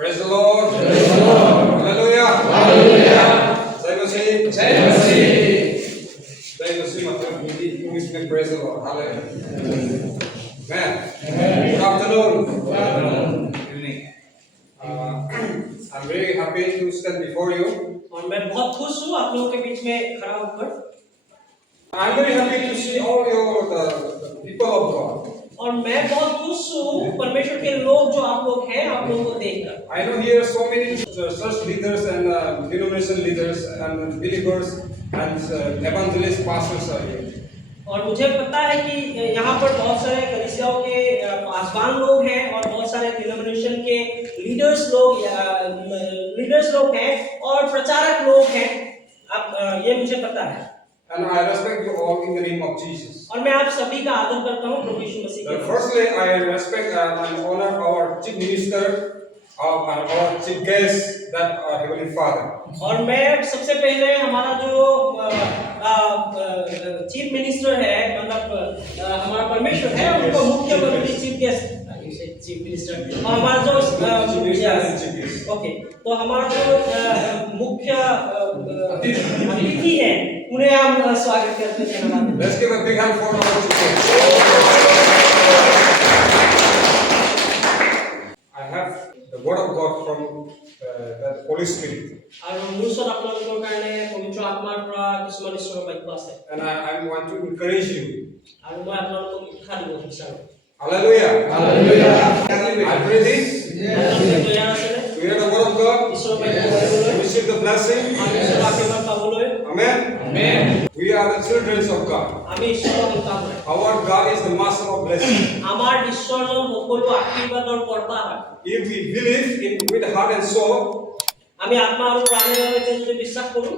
Praise the Lord. Praise the Lord. Hallelujah. Hallelujah. Jai Masih. Jai Masih. Jai Masih मतलब हिंदी इंग्लिश में praise the Lord. Hallelujah. Amen. Good afternoon. Good afternoon. Good evening. I'm very happy to stand before you. और मैं बहुत खुश हूँ आप लोगों के बीच में खड़ा होकर। I'm very happy to see all the people of God. और मैं बहुत खुश हूँ परमेश्वर के लोग जो आप लोग हैं आप लोगों को देखकर। I know here so many church leaders and denomination leaders and believers and evangelists, pastors are here. और मुझे पता है कि यहाँ पर बहुत सारे कलीसियाओं के पासवान लोग हैं और बहुत सारे डिनोमिनेशन के लीडर्स लोग हैं और प्रचारक लोग हैं। अब ये मुझे पता है। And I respect you all in the name of Jesus. और मैं आप सभी का आदर करता हूँ प्रभु यीशु मसीह के नाम से। Firstly, I respect and honor our chief minister, our chief guest, that our heavenly Father. और मैं सबसे पहले हमारा जो चीफ मिनिस्टर है मतलब हमारा परमेश्वर है उनको मुख्य अतिथि चीफ गेस्ट चीफ मिनिस्टर और हमारा जो ओके तो हमारा जो मुख्य अतिथि है उन्हें हम स्वागत करते हैं। Let's give a big hand for our chief guest. I have the word of God from the Holy Spirit. और मुझे अपना लोगों का ने पवित्र आत्मा पर किस्मत ईश्वर का इतिहास है। And I want to encourage you. और मैं अपना लोगों को खा दूँ इंशाल्लाह। Hallelujah. Hallelujah. I pray this. To hear the word of God. To receive the blessing. Amen. Amen. We are the children of God. Our God is the master of blessing. If we believe in with heart and soul,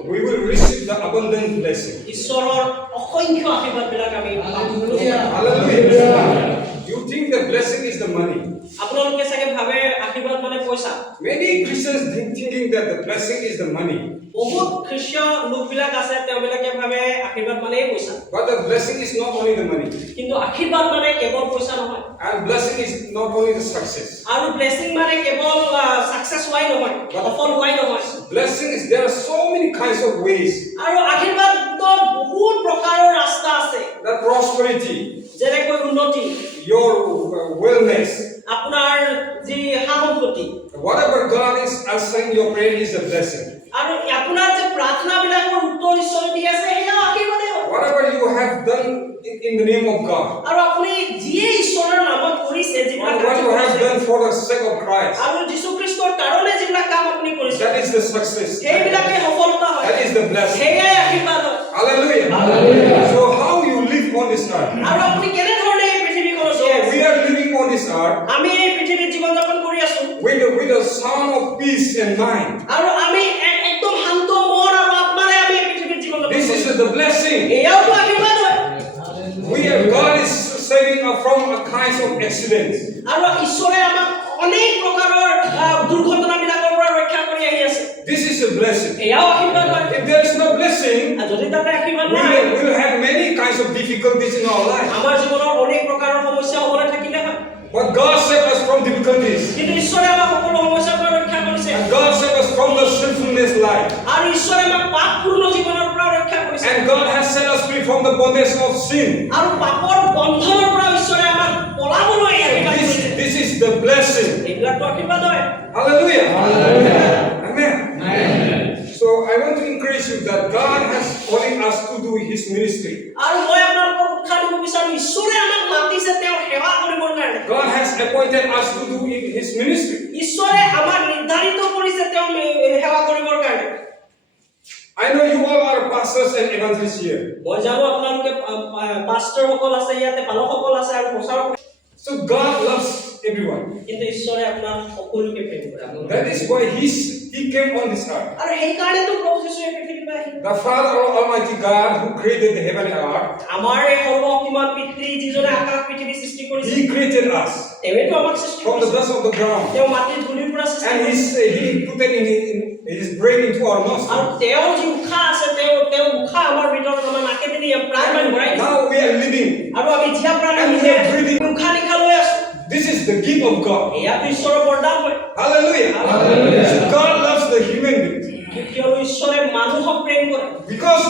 we will receive the abundant blessing. Hallelujah. You think the blessing is the money? Many Christians thinking that the blessing is the money. But the blessing is not only the money. And blessing is not only the success. Blessing is there are so many kinds of ways. The prosperity, your wellness, whatever God is answering your prayer is a blessing. Whatever you have done in the name of God, what you have done for the sake of Christ, that is the success. That is the blessing. Hallelujah. Hallelujah. So how you live on this earth? So we are living on this earth with a sound of peace and mind. This is the blessing. God is saving us from a kinds of accidents. This is a blessing. If there is no blessing, we will have many kinds of difficulties in our life. But God saved us from difficulties. And God saved us from the sinfulness life. And God has set us free from the bondage of sin. This is the blessing. Hallelujah. Hallelujah. Amen. Amen. So I want to encourage you that God has calling us to do His ministry. God has appointed us to do His ministry. I know you all are pastors and evangelists here. So God loves everyone. That is why He came on this earth. The Father Almighty God who created the heaven and earth, He created us from the dust of the ground. And He put it in His brain into our nostrils. Now we are living and we are breathing. This is the gift of God. Hallelujah. Hallelujah. So God loves the human being কিয়নো ঈশ্বৰে মানুহক প্ৰেম কৰে because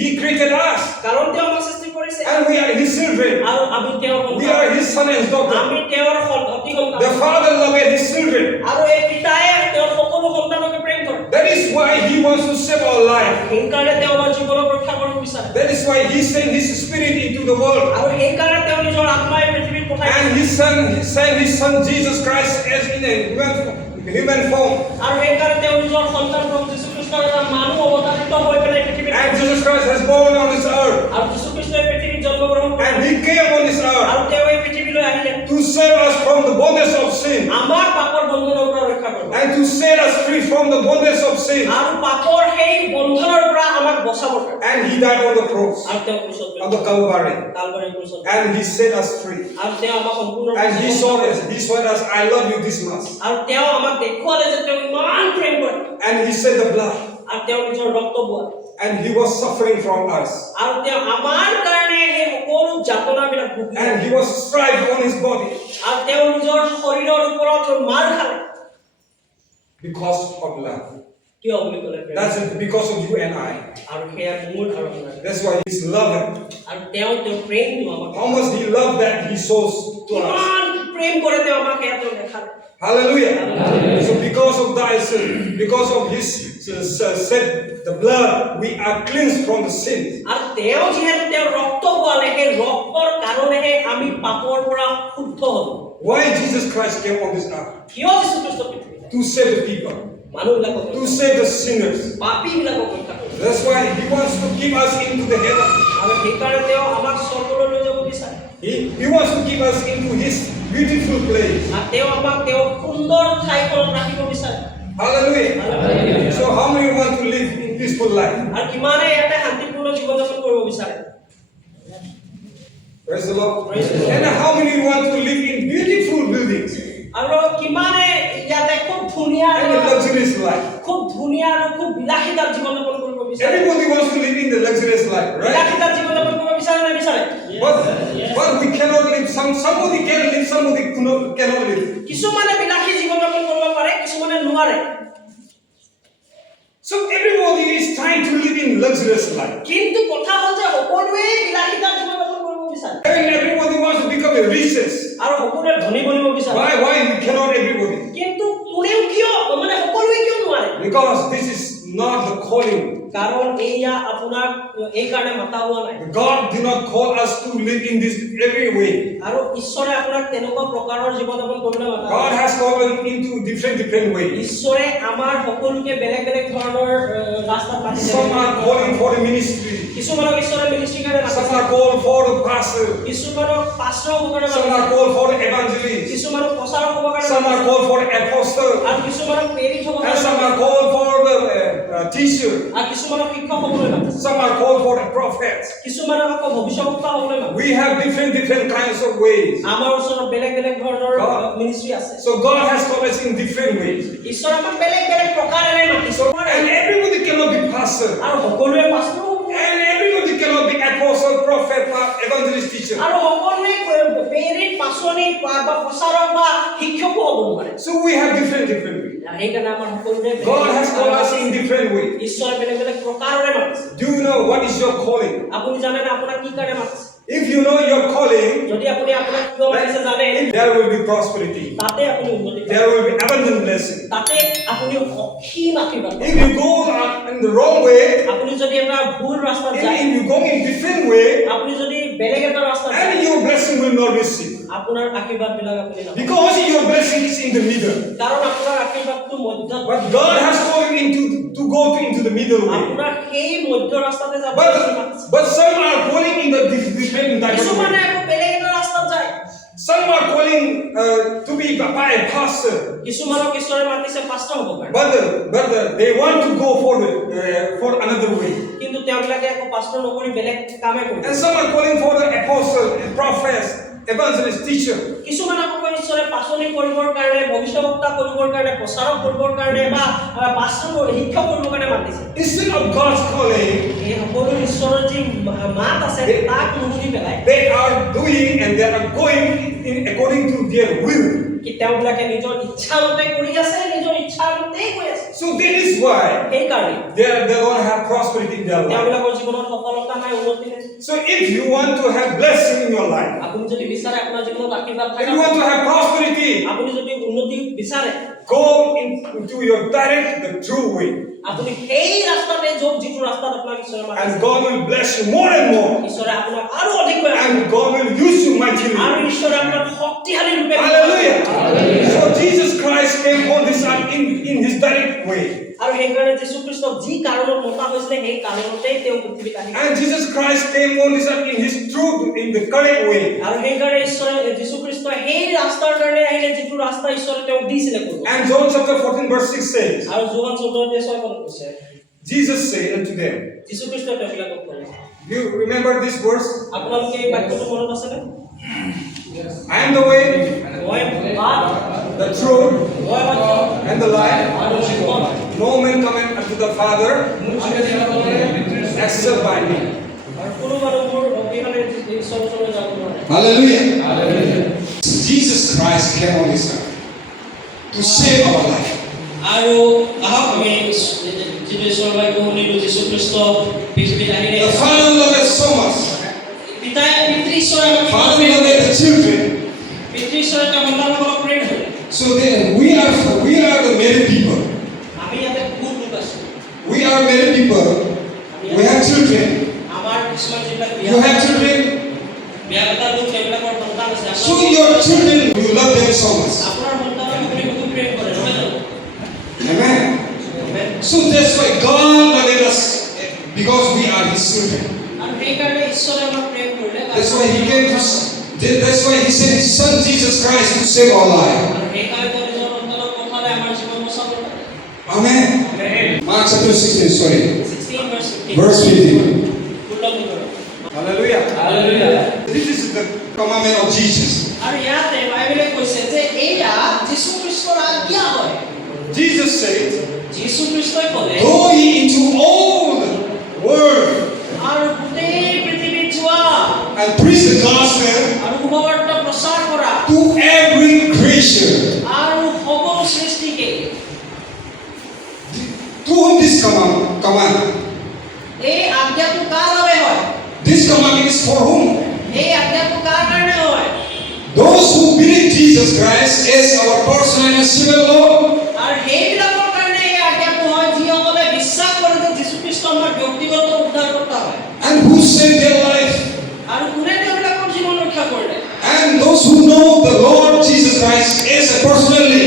He created us কাৰণ তেওঁ আমাক সৃষ্টি কৰিছে and we are His children. আৰু আমি তেওঁৰ We are His son and daughter. আমি তেওঁৰ অতি সন্তান The Father loved His children. আৰু এই পিতায়ে তেওঁৰ সকলো সন্তানক প্ৰেম কৰে That is why He wants to save our life. সেইকাৰণে তেওঁ আমাৰ জীৱনক ৰক্ষা কৰিব বিচাৰে That is why He sent His Spirit into the world. আৰু সেইকাৰণে তেওঁ নিজৰ আত্মাই পৃথিৱীত পঠাইছে And He sent His Son Jesus Christ as in a human form. আৰু সেইকাৰণে তেওঁ নিজৰ সন্তান প্ৰভু যীশু খ্ৰীষ্টৰ এটা মানুহ অৱতাৰিত হৈ পেলাই পৃথিৱীত And Jesus Christ has born on this earth. আৰু যীশু খ্ৰীষ্টই পৃথিৱীত জন্মগ্ৰহণ কৰিলে And He came on this earth আৰু তেওঁ এই পৃথিৱীলৈ আহিলে to save us from the bondage of sin আমাৰ পাপৰ বন্ধনৰ পৰা ৰক্ষা কৰিব and to set us free from the bondage of sin. আৰু পাপৰ সেই বন্ধনৰ পৰা আমাক বচাব পাৰে And He died on the cross, আৰু তেওঁ ক্ৰুচত on the Calvary. কালবাৰীৰ ক্ৰুচত And He set us free. আৰু তেওঁ আমাক সম্পূৰ্ণ And He showed us, I love you this much. আৰু তেওঁ আমাক দেখুৱালে যে তেওঁ ইমান প্ৰেম কৰে And He shed the blood. আৰু তেওঁ নিজৰ ৰক্ত বোৱালে And He was suffering from us. আৰু তেওঁ আমাৰ কাৰণে সেই সকলো যাতনাবিলাক ভুগিলে And He was striped on His body আৰু তেওঁ নিজৰ শৰীৰৰ ওপৰত মাৰ খালে because of love. কিয় বুলি ক'লে প্ৰেম That's it, because of you and I. আৰু সেয়া মোৰ আৰু আপোনাৰ That's why He's loving. আৰু তেওঁ প্ৰেমটো আমাক How much He loved that He shows to us. কিমান প্ৰেম কৰে তেওঁ আমাক সেয়া তেওঁ দেখালে Hallelujah. Hallelujah. So because of thy sin, because of His shed the blood, we are cleansed from the sin. আৰু তেওঁ যিহেতু তেওঁৰ ৰক্ত বোৱালে সেই ৰক্তৰ কাৰণেহে আমি পাপৰ পৰা শুদ্ধ হ'লো Why Jesus Christ came on this earth? কিয় যীশু খ্ৰীষ্ট পৃথিৱীত To save the people, মানুহবিলাকক to save the sinners. পাপীবিলাকক ৰক্ষা কৰিব That's why He wants to keep us into the heaven. আৰু সেইকাৰণে তেওঁ আমাক স্বৰ্গলৈ লৈ যাব বিচাৰে He wants to keep us into His beautiful place. আৰু তেওঁ আমাক তেওঁ সুন্দৰ ঠাইখনত ৰাখিব বিচাৰে Hallelujah. Hallelujah. So how many want to live in peaceful life? আৰু কিমানে ইয়াতে শান্তিপূৰ্ণ জীৱন যাপন কৰিব বিচাৰে Praise the Lord. Praise the Lord. And how many want to live in beautiful buildings আৰু কিমানে ইয়াতে খুব ধুনীয়া and a luxurious life? খুব ধুনীয়া আৰু খুব বিলাসিতাৰ জীৱন যাপন কৰিব বিচাৰে Everybody wants to live in the luxurious life, right? বিলাসিতাৰ জীৱন যাপন কৰিব বিচাৰে নে বিচাৰে But we cannot live. Somebody can live, somebody cannot live. কিছুমানে বিলাসী জীৱন যাপন কৰিব পাৰে কিছুমানে নোৱাৰে So everybody is trying to live in luxurious life. কিন্তু কথা হ'ল যে সকলোৱে বিলাসিতাৰ জীৱন যাপন কৰিব বিচাৰে And everybody wants to become a richest. আৰু সকলোৱে ধনী বনিব বিচাৰে Why we cannot everybody? কিন্তু কোনেও কিয় মানে সকলোৱে কিয় নোৱাৰে Because this is not the calling. কাৰণ এয়া আপোনাক এই কাৰণে মাতা হোৱা নাই God did not call us to live in this every way. আৰু ঈশ্বৰে আপোনাক তেনেকুৱা প্ৰকাৰৰ জীৱন যাপন কৰিবলৈ মাতা God has called us into different ways. ঈশ্বৰে আমাৰ সকলোকে বেলেগ বেলেগ ধৰণৰ ৰাস্তাত মাতিছে Some are calling for the ministry. কিছুমানক ঈশ্বৰে মিনিষ্ট্ৰী কাৰণে Some মাতিছে are called for the pastor. কিছুমানক পাষ্টৰ হ'বৰ কাৰণে Some are মাতিছে called for the evangelist. কিছুমানক প্ৰচাৰক হ'বৰ কাৰণে Some are মাতিছে called for the apostle. আৰু কিছুমানক প্ৰেৰিত হ'বৰ And কাৰণে some are মাতিছে called for the teacher. আৰু কিছুমানক শিক্ষক হ'বলৈ মাতিছে Some are called for the prophets. কিছুমানক আকৌ ভৱিষ্যদ্বক্তা হ'বলৈ মাতিছে We have different kinds of ways. আমাৰ ওচৰত বেলেগ বেলেগ ধৰণৰ God. মিনিষ্ট্ৰী আছে So God has called us in different ways. ঈশ্বৰে আমাক বেলেগ বেলেগ প্ৰকাৰেৰে মাতিছে And everybody cannot be pastor. আৰু সকলোৱে পাষ্টৰ হ'ব And everybody cannot be apostle, prophet, evangelist, teacher. আৰু সকলোৱে প্ৰেৰিত পাচনি বা প্ৰচাৰক বা শিক্ষকো হ'ব নোৱাৰে So we have different ways. সেইকাৰণে আমাৰ সকলোৰে God has called us in different ways. ঈশ্বৰে বেলেগ বেলেগ প্ৰকাৰেৰে মাতিছে Do you know what is your calling? আপুনি জানে না আপোনাক কি কাৰণে মাতিছে If you know your calling, যদি আপুনি আপোনাক কিয় মাতিছে জানে there will be prosperity. তাতে আপুনি উন্নতি পাব There will be abundant blessing. তাতে আপুনি অসীম আশীৰ্বাদ পাব If you go in the wrong way, আপুনি যদি এটা ভুল ৰাস্তাত যায় if you go in different way, আপুনি যদি বেলেগ এটা ৰাস্তাত যায় and your blessing will not receive. আপোনাৰ আশীৰ্বাদবিলাক আপুনি নাপাব Because your blessing is in the middle. কাৰণ আপোনাৰ আশীৰ্বাদটো মধ্যত But God has called you to go into the middle way. আপোনাৰ সেই মধ্য ৰাস্তাতে যাব But some are calling in the different কিছুমানে direction. আকৌ বেলেগ এটা ৰাস্তাত যায় Some are calling to be by a pastor. কিছুমানক ঈশ্বৰে মাতিছে পাষ্টৰ হ'ব কাৰণে But they want to go for another way. কিন্তু তেওঁবিলাকে আকৌ পাষ্টৰ নকৰি বেলেগ কামে কৰে And some are calling for the apostle, prophets, evangelist, teacher. কিছুমানক আকৌ ঈশ্বৰে পাচনি কৰিবৰ কাৰণে ভৱিষ্যদ্বক্তা কৰিবৰ কাৰণে প্ৰচাৰক কৰিবৰ কাৰণে বা পাষ্টৰ শিক্ষক কৰিবৰ কাৰণে মাতিছে Instead of God's calling, এই সকলো ঈশ্বৰৰ যি মাত আছে তাক নুশুনি পেলাই they are doing and they are going according to their will. কি তেওঁবিলাকে নিজৰ ইচ্ছা মতে কৰি why এই কারণে they don't have prosperity in their life. তেওঁলোকৰ জীৱনত সফলতা নাই, উন্নতি নাই। So if you want to have blessing in your life, আপুনি যদি বিচাৰে আপোনাৰ জীৱনত আশীৰ্বাদ if থাকে, you want to have prosperity, আপুনি যদি উন্নতি বিচাৰে, go into your direct, the true way. আপুনি সেই ৰাস্তাতে যোগ, যিটো ৰাস্তাত আপোনাক ঈশ্বৰে মাতিছে। And God will bless you more and more. ঈশ্বৰে আপোনাক আৰু অধিককৈ And God will use you mightily. আৰু ঈশ্বৰে আপোনাক শক্তিশালী ৰূপে Hallelujah. So Jesus Christ came on this earth in his direct way. আৰু সেইকাৰণে যীশু খ্ৰীষ্টক যি কাৰণত মতা হৈছিলে সেই কাৰণতেই তেওঁ পৃথিৱীত আহিছিল। And Jesus Christ came on this earth in his truth, in the correct way. আৰু সেইকাৰণে ঈশ্বৰে যীশু খ্ৰীষ্ট সেই ৰাস্তাৰ কাৰণে আহিলে, যিটো ৰাস্তা ঈশ্বৰে তেওঁক দিছিলে কৰিব। And John chapter 14 verse 6 says, আৰু যোহান 14:6 কৈছে, Jesus said unto them, যীশু খ্ৰীষ্টই তেওঁবিলাকক ক'লে। do you remember this verse? আপোনালোকে এই বাক্যটো মনত আছেনে? I am the way, মই বাট, the truth, মই সত্য and the life. আৰু জীৱন। No man cometh unto the Father except by me. আৰু কোনো মানুহ মোৰ অবিহনে ঈশ্বৰৰ ওচৰলৈ যাব নোৱাৰে। Hallelujah. Jesus Christ came on this earth to save our life. আৰু আহক আমি যিটো ঈশ্বৰৰ বাক্য শুনিলো, যীশু খ্ৰীষ্ট পৃথিৱীত আহিলে। The Father loved us so much. পিতা পিতৃ ঈশ্বৰে আমাক Father loved the children. পিতৃ ঈশ্বৰে তেওঁ সন্তানসকলক প্ৰেম কৰে। So then we are the married people. আমি ইয়াতে বহুত লোক আছো। We are married people. We have children. আমাৰ কিছুমান যিবিলাক You have children. বিয়া পতা লোক, তেওঁলোকৰ সন্তান আছে। So your children, you love them so much. আপোনাৰ সন্তানক আপুনি বহুত প্ৰেম কৰে, নহয় জানো? Amen. So that's why God loved us, because we are His children. আৰু সেইকাৰণে ঈশ্বৰে আমাক প্ৰেম কৰিলে। That's why He came to. That's why He sent His Son Jesus Christ to save our life. আৰু সেইকাৰণে তেওঁ নিজৰ সন্তানক পঠালে আমাৰ জীৱন বচাব কাৰণে। Amen. Mark chapter 16, sorry. 16 Verse 15. Hallelujah. Hallelujah. This is the Commandment of Jesus. আৰু ইয়াতে বাইবেলে কৈছে যে এইয়া যীশু খ্ৰীষ্টৰ আজ্ঞা হয়। Jesus said, যীশু খ্ৰীষ্টই ক'লে, Go ye into all the world আৰু গোটেই পৃথিৱীত যোৱা and preach the gospel আৰু শুভবাৰ্তা প্ৰচাৰ কৰা to every creature. আৰু সকলো সৃষ্টিকে। To whom this command? এই আজ্ঞাটো কাৰ বাবে হয়? This command is for whom? এই আজ্ঞাটো কাৰ কাৰণে হয়? Those who believe Jesus Christ as our personal and Savior Lord. আৰু সেইবিলাকৰ কাৰণে এই আজ্ঞাটো হয় যিসকলে বিশ্বাস কৰে যে যীশু খ্ৰীষ্ট আমাৰ ব্যক্তিগত উদ্ধাৰকৰ্তা হয়। And who saved their life. আৰু কোনে তেওঁলোকৰ জীৱন ৰক্ষা কৰিলে? And those who know the Lord Jesus Christ as a personally.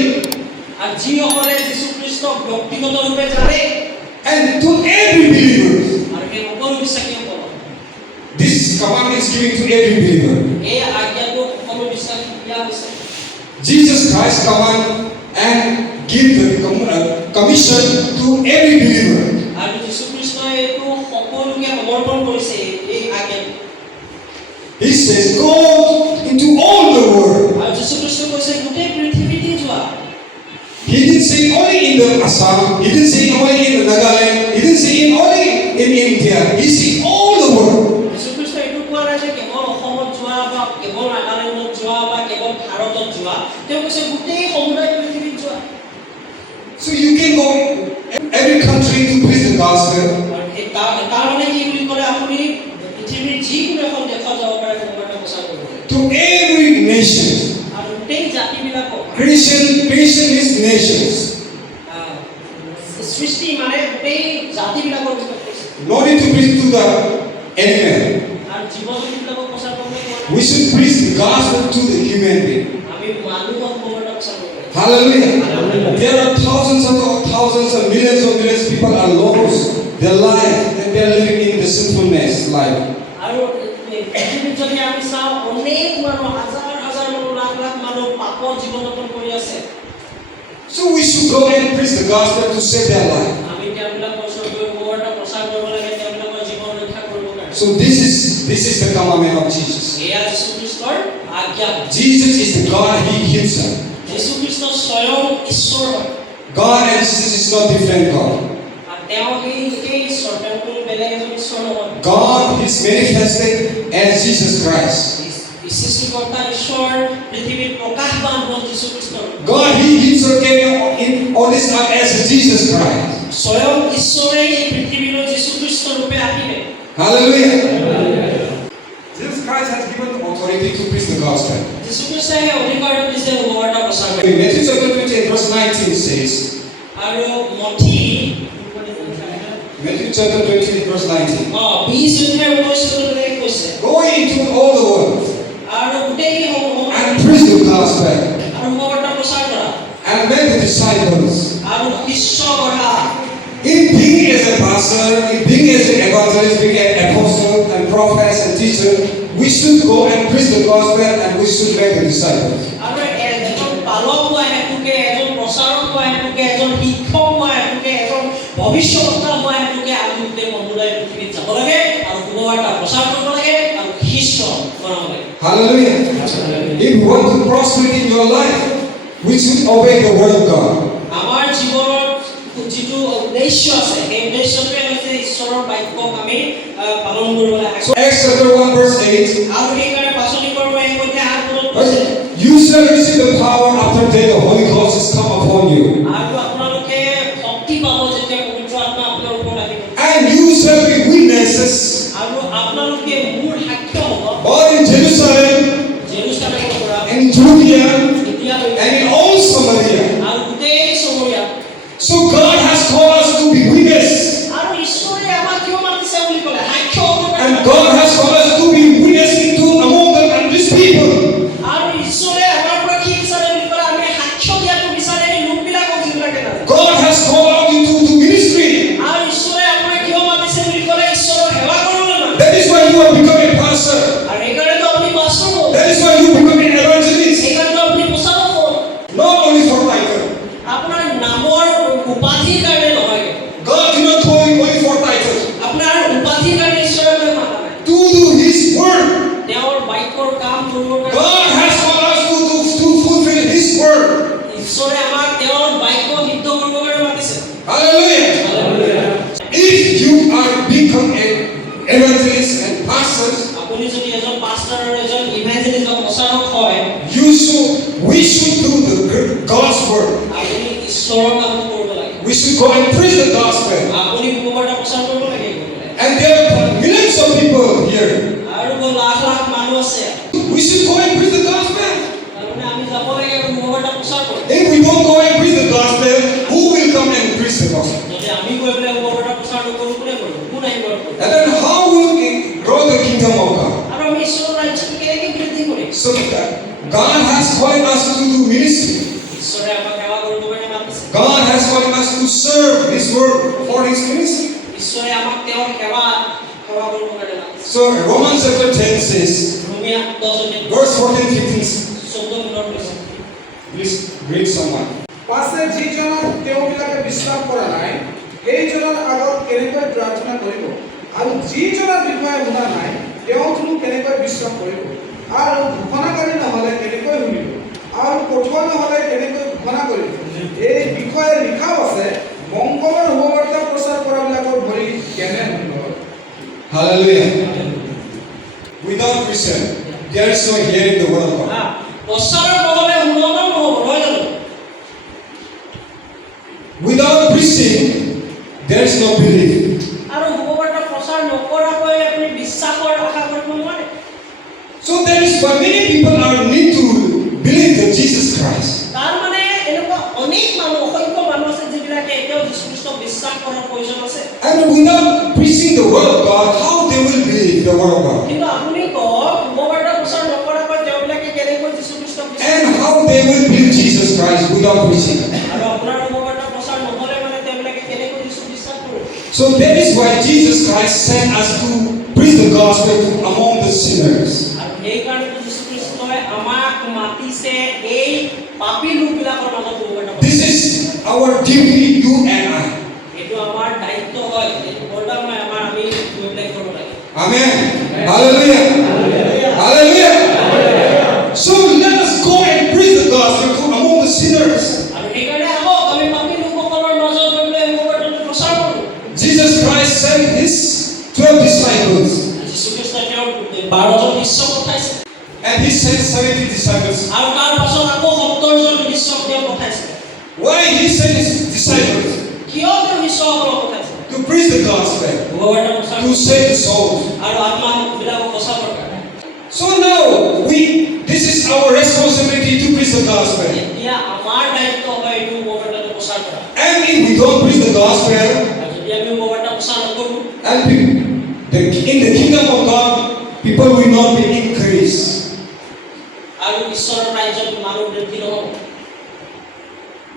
আৰু যিসকলে যীশু খ্ৰীষ্টক ব্যক্তিগত ৰূপে জানে। And to every believer. আৰু সেই সকলো বিশ্বাসীসকলক This command is given to every believer. এই আজ্ঞাটো সকলো বিশ্বাসী দিয়া হৈছে। Jesus Christ command and give the commission to every believer. আৰু যীশু খ্ৰীষ্টই এইটো সকলোকে সমৰ্পণ কৰিছে এই আজ্ঞাটো। He says, go into all the world. আৰু যীশু খ্ৰীষ্টই কৈছে গোটেই পৃথিৱীতে যোৱা। He didn't say only in the Assam. He didn't say only in the Nagaland. He didn't say only in India. He said all the world. যীশু খ্ৰীষ্টই এইটো কোৱা নাই যে কেৱল অসমত যোৱা বা কেৱল নাগালেণ্ডত যোৱা বা কেৱল ভাৰতত যোৱা। তেওঁ কৈছে গোটেই সমুদায় পৃথিৱীত যোৱা। So you can go every country to preach the gospel. আৰু তাৰ মানে কি বুলি ক'লে আপুনি পৃথিৱীৰ যিকোনো এখন দেশত যাব পাৰে সুবাৰ্তা প্ৰচাৰ কৰিবলৈ। To every nation. আৰু গোটেই জাতিবিলাকক Creation is nations. সৃষ্টি মানে গোটেই জাতিবিলাকৰ বিষয়ে কৈছে। No need to preach to the animal. আৰু জীৱ-জন্তুবিলাকক প্ৰচাৰ কৰিবলৈ কোৱা নাই। We should preach the gospel to the human being. আমি মানুহক সুবাৰ্তা প্ৰচাৰ কৰিব লাগে। Hallelujah. There are thousands and millions of people are lost their life and they are living in the sinfulness life. আৰু পৃথিৱীত যদি আমি চাওঁ অনেক মানুহ হাজাৰ হাজাৰ মানুহ লাখ লাখ মানুহ পাপৰ জীৱন যাপন কৰি আছে। So we should go and preach the gospel to save their life. আমি তেওঁলোকৰ ওচৰত গৈ সুবাৰ্তা প্ৰচাৰ কৰিব লাগে, তেওঁলোকৰ জীৱন ৰক্ষা কৰিব কাৰণে। So this is the commandment of Jesus. এয়া যীশু খ্ৰীষ্টৰ আজ্ঞা। Jesus is the God, He Himself. যীশু খ্ৰীষ্ট স্বয়ং ঈশ্বৰ হয়। God and Jesus is not different God. আৰু তেওঁ এই ঈশ্বৰ, তেওঁ কোনো বেলেগ এজন ঈশ্বৰ নহয়। God is manifested as Jesus Christ. সৃষ্টিকৰ্তা ঈশ্বৰ পৃথিৱীত প্ৰকাশবান হ'ল যীশু Christ. God He Himself came on this earth as Jesus Christ. স্বয়ং ঈশ্বৰে এই পৃথিৱীলৈ যীশু খ্ৰীষ্ট ৰূপে আহিলে। Hallelujah. Jesus Christ has given authority to preach the gospel. যীশু খ্ৰীষ্টই এই অধিকাৰটো দিছে সুবাৰ্তা প্ৰচাৰ কৰিবলৈ। Matthew chapter 20 verse 19 says, আৰু মঠি Matthew chapter 20 verse 19. 20:19 কৈছে, Go into all the world আৰু গোটেই and preach the gospel আৰু সুবাৰ্তা প্ৰচাৰ কৰা and make the disciples. আৰু শিষ্য গঢ়া। In being as a pastor, in being as an evangelist, being an apostle and prophet and teacher, we should go and preach the gospel and we should make the disciples. আৰু এজন পালক হোৱা হেতুকে, এজন প্ৰচাৰক হোৱা হেতুকে, এজন শিক্ষক হোৱা হেতুকে, এজন ভৱিষ্যদ্বক্তা হোৱা হেতুকে আমি গোটেই মণ্ডলীৰ পৃথিৱীত যাব লাগে আৰু সুবাৰ্তা প্ৰচাৰ কৰিব লাগে আৰু শিষ্য বনাব লাগে। Hallelujah. If you want to prosper in your life, we should obey the word of God. আমাৰ জীৱনৰ যিটো উদ্দেশ্য আছে, সেই উদ্দেশ্যটোৱে হৈছে ঈশ্বৰৰ বাক্যক আমি পালন কৰিবলৈ লাগে। So Acts chapter 1 verse 8. আৰু সেইকাৰণে পাচনি কৰ্ম এই মধ্যে আত্মত কৈছে, You shall receive the power after that the Holy Ghost is come upon you. আৰু আপোনালোকে শক্তি পাব যেতিয়া পবিত্ৰ আত্মা আপোনালোকৰ ওপৰত আহিব। And you shall be witnesses আৰু আপোনালোকে মোৰ সাক্ষ্য হ'ব both in Jerusalem জেৰুজালেমৰ পৰা and in Judea এতিয়ালৈকে and in all Samaria. আৰু গোটেই Chamaria. So God has called us to be witnesses. আৰু ঈশ্বৰে আমাক কিয় মাতিছে বুলি ক'লে সাক্ষ্য হ'বৰ And কাৰণে। God has called us to be witnesses to among them and these people. আৰু ঈশ্বৰে আমাৰ পৰা কি বিচাৰে বুলি ক'লে আমি সাক্ষ্য দিয়াটো বিচাৰে এই লোকবিলাকক যিবিলাকে নাজানে। God has called you to ministry. আৰু ঈশ্বৰে আপোনাক কিয় মাতিছে বুলি ক'লে ঈশ্বৰৰ সেৱা কৰিবলৈ মাতিছে। That is why you have become a pastor. আৰু সেইকাৰণেতো আপুনি পাষ্টৰ হ'ল। That is why you become an evangelist. সেইকাৰণেতো আপুনি প্ৰচাৰক হ'ল। Not only for title. আপোনাৰ নামৰ উপাধিৰ কাৰণে নহয়। God did not call you only for title. আপোনাৰ উপাধিৰ কাৰণে ঈশ্বৰে আপোনাক মাতা নাই। To do His word. তেওঁৰ বাক্যৰ কাম কৰিবৰ কাৰণে God has called us to fulfill His word. ঈশ্বৰে আমাক তেওঁৰ বাক্য সিদ্ধ কৰিবৰ কাৰণে মাতিছে। Hallelujah. If you are become an evangelist and pastors, আপুনি যদি এজন পাষ্টাৰ আৰু এজন ইভাঞ্জেলিষ্ট বা প্ৰচাৰক হয়, we should do the God's word. আপুনি ঈশ্বৰৰ কামটো কৰিব লাগে। We should go and preach the gospel. আপুনি সুবাৰ্তা প্ৰচাৰ কৰিব লাগে। And there are millions of people here. আৰু লাখ লাখ মানুহ আছে। We should go and preach the gospel. তাৰমানে আমি যাব লাগে আৰু সুবাৰ্তা প্ৰচাৰ কৰিব। If we don't go and preach the gospel, who will come and preach the gospel? যদি আমি গৈ পেলাই সুবাৰ্তা প্ৰচাৰ নকৰোঁ, কোনে কৰিব? কোন আহিব? And then how will we grow the kingdom of God? আৰু আমি ঈশ্বৰৰ ৰাজ্যটো কেনেকৈ বৃদ্ধি কৰিম? So God has called us to do ministry. ঈশ্বৰে আমাক সেৱা কৰিবৰ কাৰণে মাতিছে। God has called us to serve His word for His ministry. ঈশ্বৰে আমাক তেওঁৰ সেৱা কৰিবৰ কাৰণে মাতিছে। So Romans chapter 10 says, ৰোমিয়া 10 verse 14-15. 14 কৈছে। Please read someone. পাছে যিজনক তেওঁবিলাকে বিশ্বাস কৰা নাই সেইজনৰ আগত কেনেকৈ প্ৰাৰ্থনা কৰিব আৰু যিজনৰ বিষয়ে শুনা নাই তেওঁকনো কেনেকৈ বিশ্বাস কৰিব আৰু ঘোষণাকাৰী নহ'লে কেনেকৈ শুনিব আৰু পঠোৱা নহ'লে কেনেকৈ ঘোষণা কৰিব। এই বিষয়ে লিখাও আছে, মংগলৰ সুবাৰ্তা প্ৰচাৰ কৰাবিলাকৰ ভৰি কেনে শুনিব। Hallelujah. Without preaching, there is no hearing the word of God. প্ৰচাৰ নহ'লে শুনোৱাও নহ'ব, নহয় জানো? Without preaching, there is no belief. আৰু সুবাৰ্তা প্ৰচাৰ নকৰাকৈ আপুনি বিশ্বাসৰ আশা কৰিব নোৱাৰে। So that is why many people need to believe that Jesus Christ. তাৰ মানে এনেকুৱা অনেক মানুহ, অসংখ্য মানুহ আছে যিবিলাকে এতিয়াও যীশু খ্ৰীষ্টক বিশ্বাস কৰাৰ প্ৰয়োজন আছে। And without preaching the word of God, how they will believe the word of God? কিন্তু আপুনি কওক, সুবাৰ্তা প্ৰচাৰ নকৰাকৈ তেওঁবিলাকে কেনেকৈ যীশু খ্ৰীষ্টক বিশ্বাস And how they will believe Jesus Christ without preaching? আৰু আপোনাৰ সুবাৰ্তা প্ৰচাৰ নহ'লে মানে তেওঁবিলাকে কেনেকৈ যীশু বিশ্বাস কৰিব? So that is why Jesus Christ sent us to preach the gospel to among the sinners. আৰু সেইকাৰণে যীশু খ্ৰীষ্টই আমাক মাতিছে এই পাপী লোকবিলাকৰ মাজত সুবাৰ্তা প্ৰচাৰ। This is our duty, you and I. এইটো আমাৰ দায়িত্ব হয়, এইটো বৰদান হয় আমাৰ, আমি উল্লেখ কৰিব লাগে। Amen. Hallelujah. Hallelujah. So let us go and preach the gospel to among the sinners. আৰু সেইকাৰণে আহক আমি পাপী লোকসকলৰ মাজত গৈ পেলাই সুবাৰ্তাটো প্ৰচাৰ কৰোঁ। Jesus Christ sent His 12 disciples. যীশু খ্ৰীষ্টই তেওঁৰ 12জন শিষ্যক পঠাইছে। And He sent 70 disciples. আৰু তাৰ পাছত আকৌ 70জন শিষ্যক তেওঁ পঠাইছে। Why He sent His disciples? কিয় তেওঁ ঈশ্বৰক পঠাইছে to preach the gospel, ভগৱানৰ প্ৰচাৰ to save the souls. আৰু আত্মাবিলাকক বচাবৰ কাৰণে So now this is our responsibility to preach the gospel. এতিয়া আমাৰ দায়িত্ব হয় এইটো ভগৱানৰ প্ৰচাৰ কৰা And if we don't preach the gospel, আৰু যদি আমি ভগৱানৰ প্ৰচাৰ নকৰোঁ and in the kingdom of God, people will not be increased. আৰু ঈশ্বৰৰ ৰাজ্যত মানুহ বৃদ্ধি নহ'ব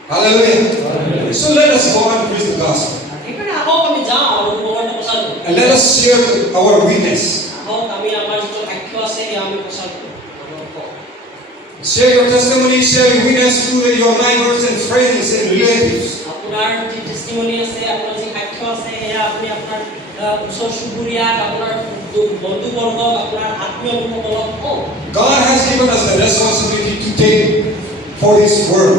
Hallelujah. So let us go and preach the gospel. সেইকাৰণে আহক আমি যাওঁ আৰু ভগৱানৰ প্ৰচাৰ কৰোঁ And let us share our witness. আহক আমি আমাৰ যিটো সাক্ষ্য আছে সেয়া আমি প্ৰচাৰ কৰোঁ Share your testimony, share your witness to your neighbors and friends and relatives. আপোনাৰ যি টেষ্টিমনি আছে আপোনাৰ যি সাক্ষ্য আছে সেয়া আপুনি আপোনাৰ ওচৰ চুবুৰীয়া আপোনাৰ বন্ধুবৰ্গ আপোনাৰ আত্মীয় লোকসকলক কওক God has given us the responsibility to take for His word.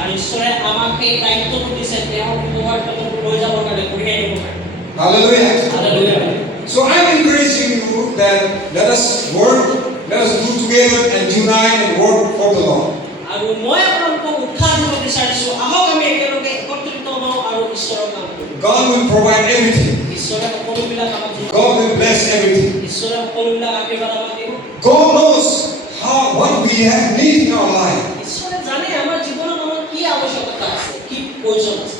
আৰু ঈশ্বৰে আমাক এই দায়িত্বটো দিছে তেওঁৰ ব্যৱহাৰটো লৈ যাবৰ কাৰণে কঢ়িয়াই নিবৰ কাৰণে Hallelujah. Hallelujah So I'm encouraging you that let us work, let us do together and unite and work for the Lord. আৰু মই আপোনালোকক উৎসাহ দিব বিচাৰিছোঁ আহক আমি একেলগে একত্ৰিত হওঁ আৰু ঈশ্বৰৰ কাম কৰোঁ God will provide everything. ঈশ্বৰে সকলোবিলাক আমাক দিব God will bless everything. ঈশ্বৰে সকলোবিলাক আশীৰ্বাদ আমাক দিব God knows what we have need in our life. ঈশ্বৰে জানে আমাৰ জীৱনত আমাৰ কি আৱশ্যকতা আছে কি প্ৰয়োজন আছে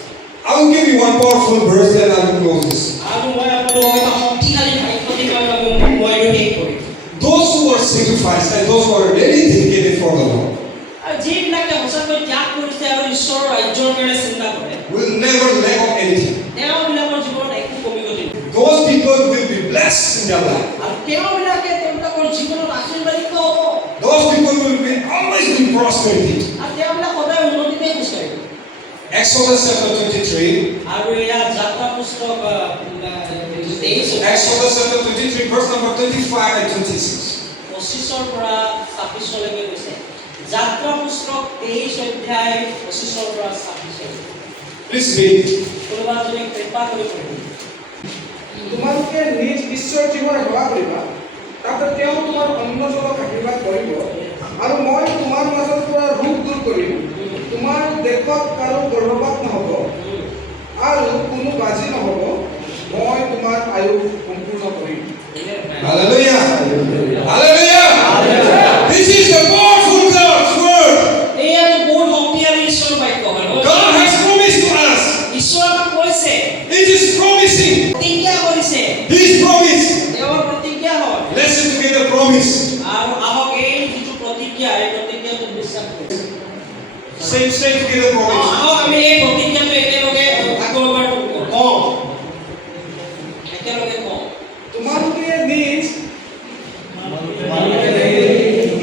I will give you one powerful verse and I will close this. আৰু মই আপোনালোকক এটা শক্তিশালী বাক্য দিম আৰু মই শেষ কৰিম Those who are sacrificed and those who are really dedicated for the Lord আৰু যিবিলাকে সঁচাকৈ ত্যাগ কৰিছে আৰু ঈশ্বৰৰ ৰাজ্যৰ কাৰণে চিন্তা কৰে will never lack of anything. তেওঁবিলাকৰ জীৱনত একো কমি গতি নহয় Those people will be blessed in their life. আৰু তেওঁবিলাকে তেওঁলোকৰ জীৱনত আশীৰ্বাদিত হ'ব Those people will be always in prosperity. আৰু তেওঁবিলাক সদায় উন্নতিতে খোজ কাঢ়িব Exodus chapter 23. আৰু এয়া যাত্ৰা পুস্তক 23 Exodus chapter 23, verse number 25 and 26. 25ৰ পৰা 26 লৈকে গৈছে যাত্ৰা পুস্তক 23 অধ্যায় 25ৰ পৰা 26 Please read. কোনোবা যদি কৃপা কৰি পঢ়িব তোমালোকে নিজ ঈশ্বৰ জীৱৰ সেৱা কৰিবা তাতে তেওঁ তোমাৰ অন্যজনক আশীৰ্বাদ কৰিব আৰু মই তোমাৰ মাজৰ পৰা ৰোগ দূৰ কৰিম তোমাৰ দেশত কাৰো গৰ্ভপাত নহ'ব আৰু কোনো বাজি নহ'ব মই তোমাৰ আয়ু সম্পূৰ্ণ কৰিম Hallelujah. Hallelujah. This is the powerful God's word. এয়া বহুত শক্তিশালী ঈশ্বৰ বাক্য হয় God has promised to us. ঈশ্বৰ আমাক কৈছে It is promising. প্ৰতিজ্ঞা কৰিছে His promise. তেওঁৰ প্ৰতিজ্ঞা হয় Listen together, promise. আৰু আহক এই যিটো প্ৰতিজ্ঞা এই প্ৰতিজ্ঞাটো বিশ্বাস কৰোঁ Say together, promise. আহক আমি এই প্ৰতিজ্ঞাটো একেলগে আগৰবাৰ কওঁ একেলগে কওঁ তোমালোকে নিজ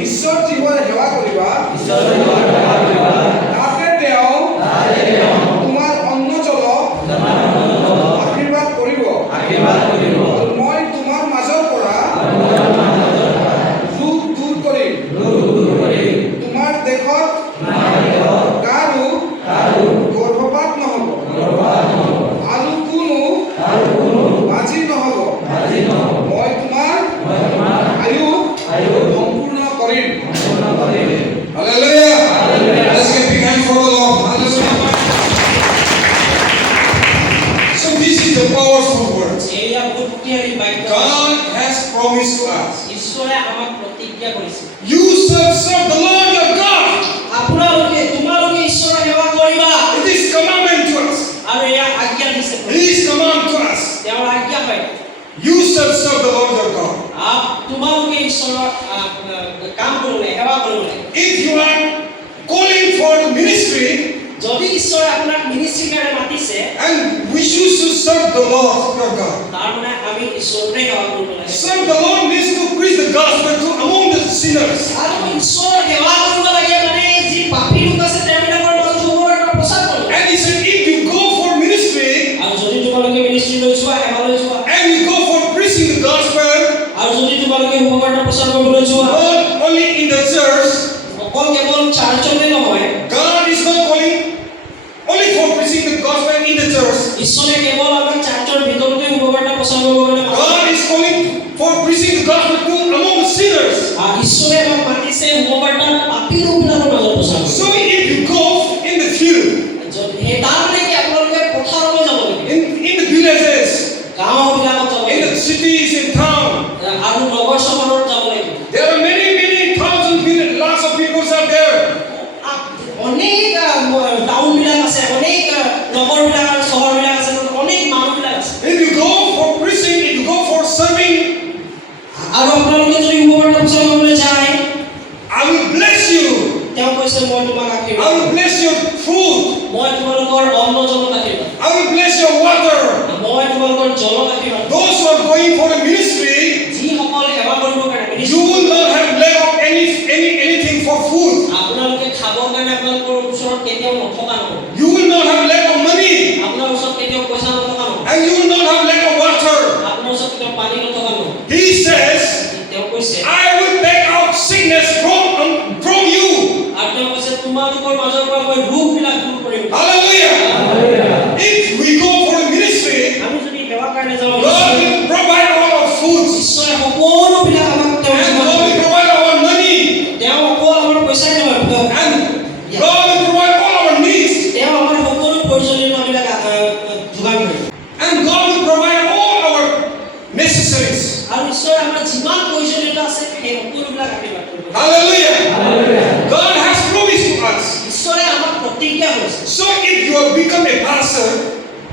ঈশ্বৰ জীৱৰ সেৱা কৰিবা তাতে তেওঁ তোমাৰ অন্নজলক আশীৰ্বাদ কৰিব আৰু মই তোমাৰ মাজৰ পৰা ৰোগ দূৰ কৰিম তোমাৰ দেশত কাৰো গৰ্ভপাত নহ'ব আৰু কোনো বাজি নহ'ব মই তোমাৰ আয়ু সম্পূৰ্ণ কৰিম Hallelujah. Let's get big hand for the Lord. Hallelujah. So this is the powerful words. এয়া বহুত শক্তিশালী বাক্য God has promised to us. ঈশ্বৰে আমাক প্ৰতিজ্ঞা কৰিছে You shall serve the Lord your God. তোমালোকে ঈশ্বৰৰ সেৱা কৰিবা It is commandment to us. আৰু এয়া আজ্ঞা দিছে His command to us. তেওঁৰ আজ্ঞা হয় You shall serve the Lord your God. তোমালোকে ঈশ্বৰৰ কাম কৰিবলৈ সেৱা কৰিবলৈ If you are calling for ministry যদি ঈশ্বৰে আপোনাক মিনিষ্ট্ৰীৰ কাৰণে মাতিছে and we choose to serve the Lord your God. তাৰমানে আমি ঈশ্বৰকে সেৱা কৰিব লাগে Serve the Lord means to preach the gospel to among the sinners. আৰু ঈশ্বৰৰ সেৱা কৰিব লাগে মানে যি পাপী লোক আছে তেওঁলোকৰ মাজত সুসংবাদ প্ৰচাৰ কৰিব And he said, if you go for ministry আৰু যদি তোমালোকে মিনিষ্ট্ৰী লৈ যোৱা সেৱা লৈ যোৱা and you go for preaching the gospel, আৰু যদি তোমালোকে সুসংবাদ প্ৰচাৰ কৰিবলৈ যোৱা not only in the church, অকল কেৱল চাৰ্চতে নহয় God is not calling only for preaching the gospel in the church. ঈশ্বৰে কেৱল আমাক চাৰ্চৰ ভিতৰতে সুসংবাদ প্ৰচাৰ কৰিবলৈ God is calling for preaching the gospel to among the sinners. ঈশ্বৰে আমাক মাতিছে সুসংবাদ পাপী লোকবিলাকৰ মাজত প্ৰচাৰ কৰিব So if you go in the field, সেই তাৰমানে কি আপোনালোকে পথাৰলৈ যাব লাগে in তোমালোকৰ অন্ন জলত আশীৰ্বাদ I will bless your water. মই তোমালোকৰ জলত আশীৰ্বাদ Those who are going for the ministry, যিসকল সেৱা কৰিবৰ কাৰণে you will not have lack of anything for food. আপোনালোকে খাবৰ কাৰণে আপোনালোকৰ ওচৰত কেতিয়াও নথকা নহব You will not have lack of money, আপোনাৰ ওচৰত কেতিয়াও পইচা নথকা নহব and you will not have lack of water. আপোনাৰ ওচৰত কেতিয়াও পানী নথকা নহব He says, তেওঁ কৈছে I will take out sickness from you. আৰু তেওঁ কৈছে তোমালোকৰ মাজৰ পৰা মই ৰোগবিলাক দূৰ কৰিম Hallelujah. If we go for the ministry, আমি যদি সেৱা কাৰণে যাওঁ God will provide all our foods, ঈশ্বৰে সকলোবিলাক আমাক তেওঁ and God will provide our money, তেওঁ অকল আমাৰ পইচাই নহয় and God will provide all our needs, তেওঁ আমাৰ সকলো প্ৰয়োজনীয়তাবিলাক যোগান ধৰিব and God will provide all our necessaries. আৰু ঈশ্বৰে আমাৰ যিমান প্ৰয়োজনীয়তা আছে সেই সকলোবিলাক আশীৰ্বাদ কৰিব Hallelujah. God has promised to us. ঈশ্বৰে আমাক প্ৰতিজ্ঞা কৰিছে So if you have become a pastor,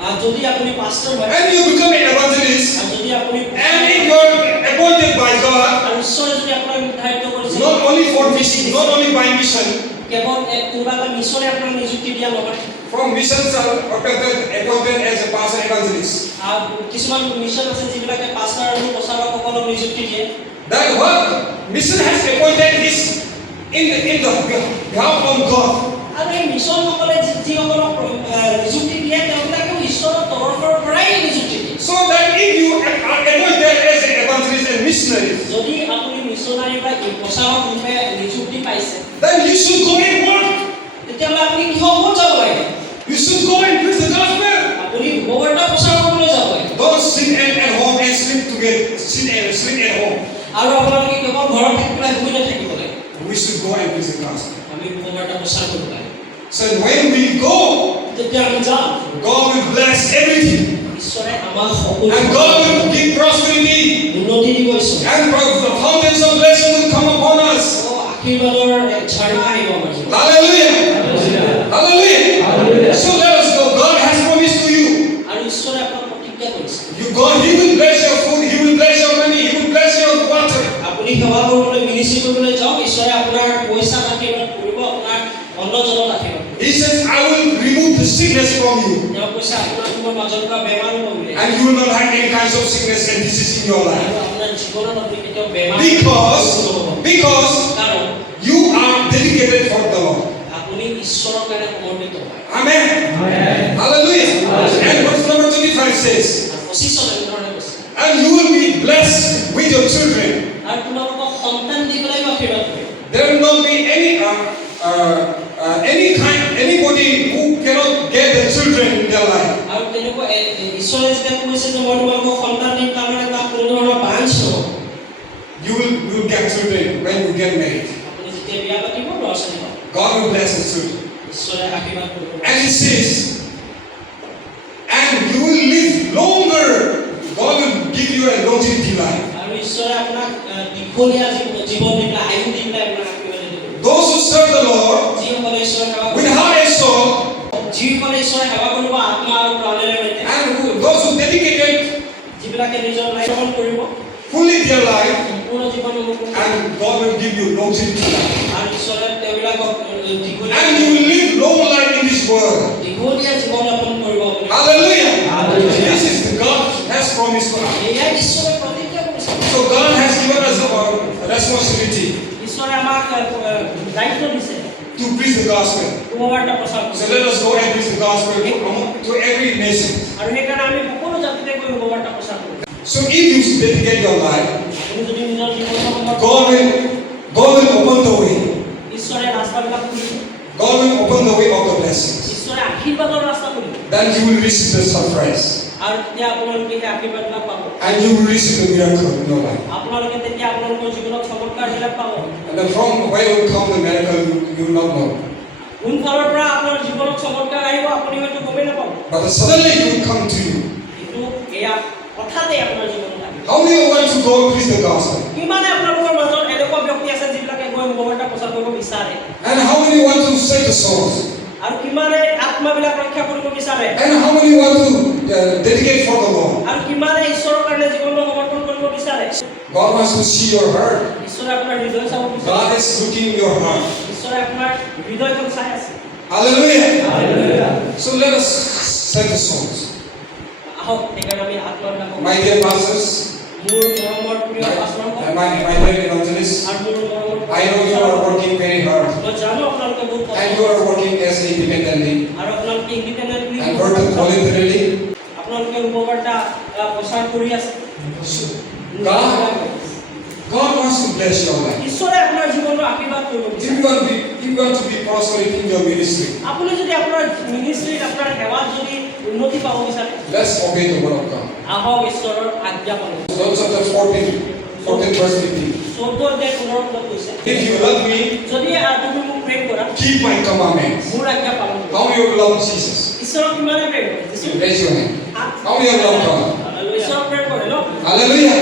আৰু যদি আপুনি পাষ্টাৰ হয় and you become an evangelist, আৰু যদি আপুনি and if you are appointed by God, আৰু ঈশ্বৰে যদি আপোনাক নিৰ্ধাৰিত কৰিছে not only for mission, not only by mission, কেৱল কোনোবা এটা মিছনে আপোনাক নিযুক্তি দিয়া নহয় from missions are appointed as a pastor evangelist. আৰু কিছুমান মিছন আছে যিবিলাকে পাষ্টাৰ আৰু প্ৰচাৰকসকলক নিযুক্তি দিয়ে That what mission has appointed is in the behalf of God. আৰু এই মিছনসকলে যিসকলক নিযুক্তি দিয়ে তেওঁলোকেও ঈশ্বৰৰ তৰফৰ পৰাই নিযুক্তি দিয়ে So that if you are appointed as an evangelist and missionary, যদি আপুনি মিছনাৰী বা প্ৰচাৰক ৰূপে নিযুক্তি পাইছে then you should go and work. তেতিয়াহ'লে আপুনি কিহত যাব লাগে You should go and preach the gospel. আপুনি শুভবাৰ্তা প্ৰচাৰ কৰিবলৈ যাব লাগে Don't sit at home and sleep together. Sleep at home. আৰু আপোনালোকে কেৱল ঘৰত থাকি পেলাই শুই নাথাকিব লাগে We should go and preach the gospel. আমি শুভবাৰ্তা প্ৰচাৰ কৰিব লাগে So when we go, যেতিয়া আমি যাওঁ God will bless everything. ঈশ্বৰে আমাক সকলো And God will give prosperity. উন্নতি দিব ঈশ্বৰে And the fountains of blessing will come upon us. আশীৰ্বাদৰ ঝৰ্ণা আহিব আমাৰ জীৱনত Hallelujah. Hallelujah. So let us go. God has promised to you. আৰু ঈশ্বৰে আপোনাক প্ৰতিজ্ঞা কৰিছে He will bless your food. He will bless your money. He will bless your water. আপুনি সেৱা কৰিবলৈ মিনিষ্ট্ৰী কৰিবলৈ যাওক ঈশ্বৰে আপোনাৰ পইচা আশীৰ্বাদ কৰিব আপোনাৰ অন্ন জলত আশীৰ্বাদ কৰিব He says, I will remove the sickness from you. তেওঁ কৈছে আপোনাৰ তোমাৰ মাজৰ পৰা বেমাৰ নগ'লে And you will not have any kinds of sickness and disease in your life. আৰু আপোনাৰ জীৱনত আপুনি কেতিয়াও বেমাৰ Because কাৰণ you are dedicated for the Lord. আপুনি ঈশ্বৰৰ কাৰণে সমৰ্পিত হয় Amen. Hallelujah. And verse number 25 says, 25 চনত এনেধৰণে কৈছে and you will be blessed with your children. আৰু তোমালোকক সন্তান দি পেলাই আশীৰ্বাদ কৰিব There will not be anybody who cannot get the children in their life. আৰু তেনেকুৱা ঈশ্বৰে যেতিয়া কৈছে যে মই তোমালোকক সন্তান দিম তাৰমানে তাত কোনো ধৰণৰ বাঞ্চ নহ'ব You will get children when you get married. আপুনি যেতিয়া বিয়া পাতিব ল'ৰা ছোৱালী পাব God will bless the children. ঈশ্বৰে আশীৰ্বাদ কৰিব And He says, and you will live longer. God will give you a longevity life. আৰু ঈশ্বৰে আপোনাক দীঘলীয়া জীৱন দি পেলাই আয়ু দি পেলাই আপোনাক আশীৰ্বাদ দিব Those who serve the Lord যিসকলে ঈশ্বৰৰ সেৱা with heart and soul, যিসকলে ঈশ্বৰৰ সেৱা কৰিব আত্মা আৰু প্ৰাণেৰে সৈতে and those who dedicated যিবিলাকে নিজৰ লাইফ কৰিব fully their life, সম্পূৰ্ণ জীৱন and God will give you longevity life. আৰু ঈশ্বৰে তেওঁবিলাকক And you will live long life in this world. দীঘলীয়া জীৱন যাপন কৰিব আপুনি Hallelujah. This is the God has promised for us. এয়াই ঈশ্বৰে প্ৰতিজ্ঞা কৰিছে So God has given us our responsibility ঈশ্বৰে আমাক দায়িত্ব দিছে to preach the gospel. শুভবাৰ্তা প্ৰচাৰ So কৰিব let us go and preach the gospel to every nation. আৰু সেইকাৰণে আমি সকলো জাতিতে গৈ শুভবাৰ্তা প্ৰচাৰ কৰোঁ So if you dedicate your life, আপুনি যদি নিজৰ জীৱন God will open the way. ঈশ্বৰে ৰাস্তাবিলাক খুলিব God will open the way of the blessings. ঈশ্বৰে আশীৰ্বাদৰ ৰাস্তা খুলিব Then you will receive the surprise. আৰু তেতিয়া আপোনালোকে সেই আশীৰ্বাদবিলাক পাব And you will receive the miracle in your life. আপোনালোকে তেতিয়া আপোনালোকৰ জীৱনত চমৎকাৰবিলাক পাব And then from where will come the miracle, you will not know. কোনফালৰ পৰা আপোনাৰ জীৱনত চমৎকাৰ আহিব আপুনি হয়তো গমেই নাপাব But suddenly it will come to you. কিন্তু এয়া হঠাতে আপোনাৰ জীৱনত আহিব How many want to go preach the gospel? কিমানে আপোনালোকৰ মাজত এনেকুৱা ব্যক্তি আছে যিবিলাকে গৈ শুভবাৰ্তা প্ৰচাৰ কৰিব বিচাৰে And how many want to save the souls? আৰু কিমানে আত্মাবিলাক ৰক্ষা কৰিব বিচাৰে And how many want to dedicate for the Lord? আৰু কিমানে ঈশ্বৰৰ কাৰণে জীৱনটো সমৰ্পণ কৰিব বিচাৰে God wants to see your heart. ঈশ্বৰে আপোনাৰ হৃদয় চাব বিচাৰে God is looking in your heart. ঈশ্বৰে আপোনাৰ হৃদয়খন চাই আছে Hallelujah. Hallelujah. So let us set the songs. আহক সেইকাৰণে আমি আত্মনাম My dear pastors, মোৰ মৰমৰ প্ৰিয় পাষ্টৰসকল and my dear evangelists, আৰু মোৰ মৰমৰ I know you are working very hard. মই জানো আপোনালোকে বহুত And you are working as independently আৰু আপোনালোকে ইণ্ডিপেণ্ডেণ্টলি and working voluntarily. আপোনালোকে উপকাৰটা প্ৰচাৰ কৰি আছে God wants to bless your life. ঈশ্বৰে আপোনাৰ জীৱনটো আশীৰ্বাদ কৰিব If বিচাৰে you want to be prosperous in your ministry, আপুনি যদি আপোনাৰ মিনিষ্ট্ৰীত আপোনাৰ সেৱাত যদি উন্নতি পাব বিচাৰে let's obey the word of God. আহক ঈশ্বৰৰ আজ্ঞা পালন John chapter 14 verse 15. 14 কৈছে If you love me, যদি তুমি মোক প্ৰেম কৰা keep my commandments. মোৰ আজ্ঞা পালন কৰা How you love Jesus? ঈশ্বৰক কিমানে প্ৰেম কৰে You raise your hand. How you love God? ঈশ্বৰক প্ৰেম কৰে ন Hallelujah.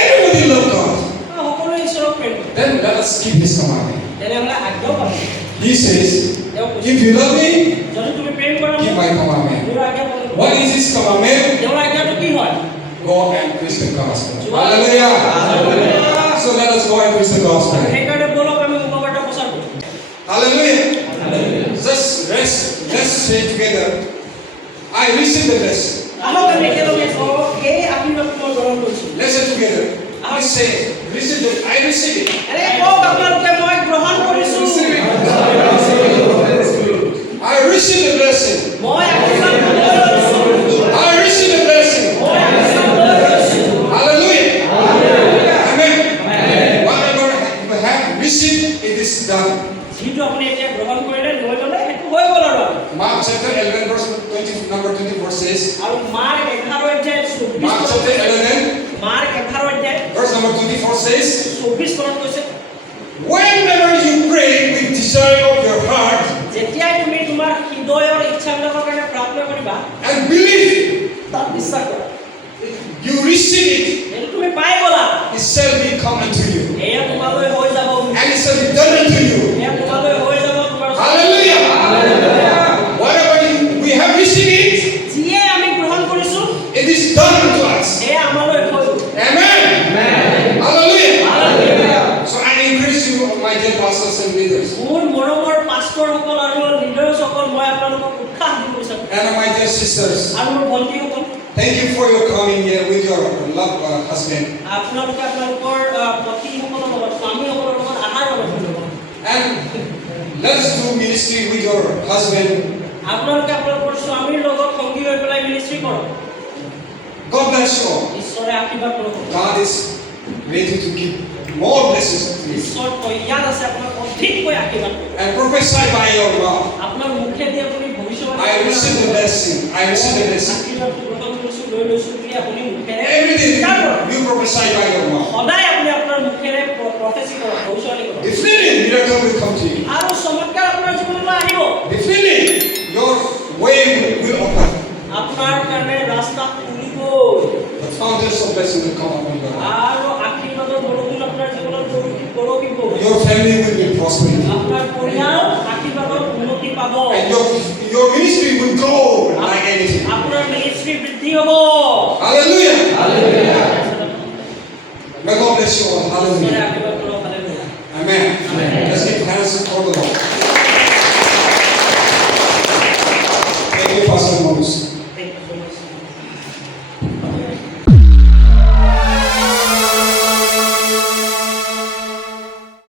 Everybody love God. সকলোৱে ঈশ্বৰক প্ৰেম কৰে Then let us keep His commandment. তেনেহ'লে আজ্ঞাও পালন He says, if you love me, যদি তুমি প্ৰেম কৰা keep my commandment. মোৰ আজ্ঞা পালন কৰা What is His commandment? তেওঁৰ আজ্ঞাটো কি হয় Go and preach the gospel. Hallelujah. So let us go and preach the gospel. সেইকাৰণে বলক আমি উপকাৰটা প্ৰচাৰ কৰোঁ Hallelujah. Let's say together, I receive the blessing. আহক আমি একেলগে কওঁ এই আশীৰ্বাদটো মই গ্ৰহণ কৰিছোঁ Let's say together. Let's say, I receive it. আৰে কওক আপোনালোকে মই গ্ৰহণ কৰিছোঁ I receive the blessing. মই আশীৰ্বাদ লৈ লৈছোঁ I receive the blessing. মই আশীৰ্বাদ লৈ লৈছোঁ Hallelujah. Amen. Whatever you have received, it is done. যিটো আপুনি এতিয়া গ্ৰহণ কৰিলে লৈ ল'লে সেইটো হৈ গ'ল আৰু Mark chapter 11 verse 20, number 24 says, আৰু মাৰ্ক 11 অধ্যায় 24 Mark chapter 11 মাৰ্ক 11 অধ্যায় verse number 24 says, 24 পদত কৈছে whenever you pray with desire of your heart যেতিয়াই তুমি তোমাৰ হৃদয়ৰ ইচ্ছাবিলাকৰ কাৰণে প্ৰাৰ্থনা কৰিবা and believe তাত বিশ্বাস কৰা you receive it, যদি তুমি পাই গ'লা it shall be come unto you. এয়া তোমালৈ হৈ যাব And it shall be done unto you. এয়া তোমালৈ হৈ যাব তোমাৰ Hallelujah. Whatever we have received it, যিয়ে আমি গ্ৰহণ কৰিছোঁ it is done unto us. এয়া আমালৈ হৈ গ'ল Amen. Hallelujah. Hallelujah So I encourage you, my dear pastors and leaders, মোৰ মৰমৰ পাষ্টৰসকল আৰু লিডাৰসকল মই আপোনালোকক উৎসাহ দিব বিচাৰোঁ and my dear sisters, আৰু মোৰ ভণ্টিসকল thank you for your coming here with your loved husband. আপোনালোকে আপোনালোকৰ পত্নীসকলৰ লগত স্বামীসকলৰ লগত আহাৰ লগত And let's do ministry with your husband. আপোনালোকে আপোনালোকৰ স্বামীৰ লগত সংগী হৈ পেলাই মিনিষ্ট্ৰী কৰক God bless you all. ঈশ্বৰে আশীৰ্বাদ কৰক God is ready to give more blessings to you. ঈশ্বৰ তৈয়াৰ আছে আপোনাক অধিককৈ আশীৰ্বাদ কৰক And prophesy by your mouth. আপোনাৰ মুখেদি আপুনি ভৱিষ্যত I receive the blessing. I receive the blessing. আশীৰ্বাদটো গ্ৰহণ কৰিছোঁ লৈ লৈছোঁ বুলি আপুনি মুখেৰে Everything স্বীকাৰ কৰক you prophesy by your mouth. সদায় আপুনি আপোনাৰ মুখেৰে প্ৰফেচি কৰক ভৱিষ্যৱাণী কৰক Definitely, miracle will come to you. আৰু চমৎকাৰ আপোনাৰ জীৱনলৈ আহিব Definitely, your way will open. আপোনাৰ কাৰণে ৰাস্তা খুলিব The fountains of blessing will come upon your life. আৰু আশীৰ্বাদৰ বৰষুণ আপোনাৰ জীৱনত বৰষিব Your family will be prosperous. আপোনাৰ পৰিয়াল আশীৰ্বাদৰ উন্নতি পাব And your ministry will grow like anything. আপোনাৰ মিনিষ্ট্ৰী বৃদ্ধি হ'ব Hallelujah. May God bless you all. Hallelujah.